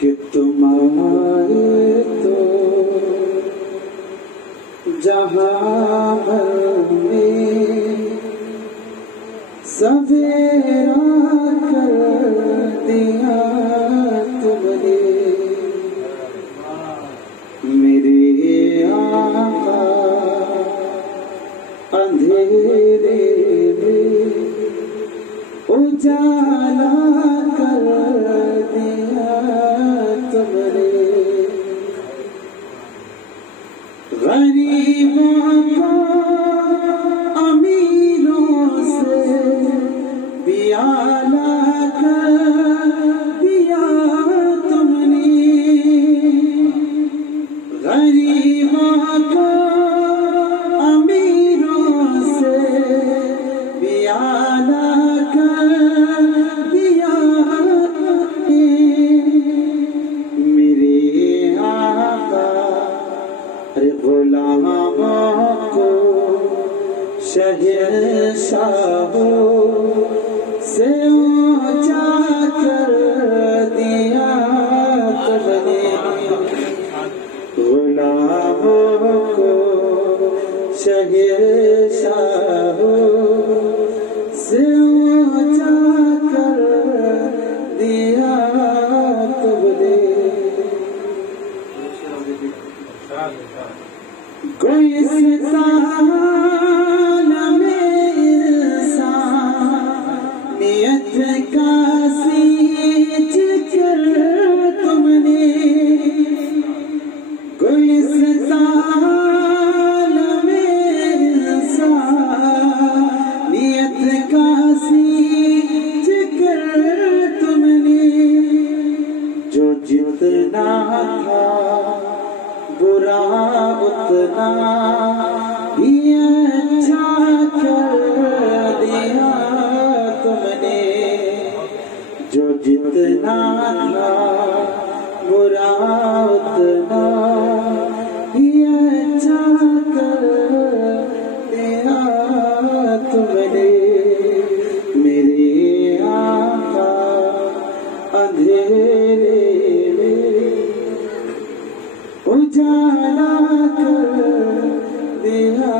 कि तुम आए तो जहां में सवेरा कर दिया तुमने। मेरे आका अंधेरे में उजाला कर दिया तुमने। गरीबों को अमीरों से भी आला कर दिया तुमने। गरीबों को अमीरों से भी आला कर दिया मेरे आका। अरे गुलामों को शहंशाहों से ऊंचा कर दिया तुमने। गुलामों को शहंशाहों से ऊंचा कर दिया तुमने। कोई नियत का सींच कर तुमने। कोई नियत का सींच कर तुमने। जो जितना था बुरा उतना ही अच्छा कर दिया तुमने। जो जितना था बुरा उतना ही अच्छा कर दिया तुमने। मेरे आका अंधेरे में उजाला कर दिया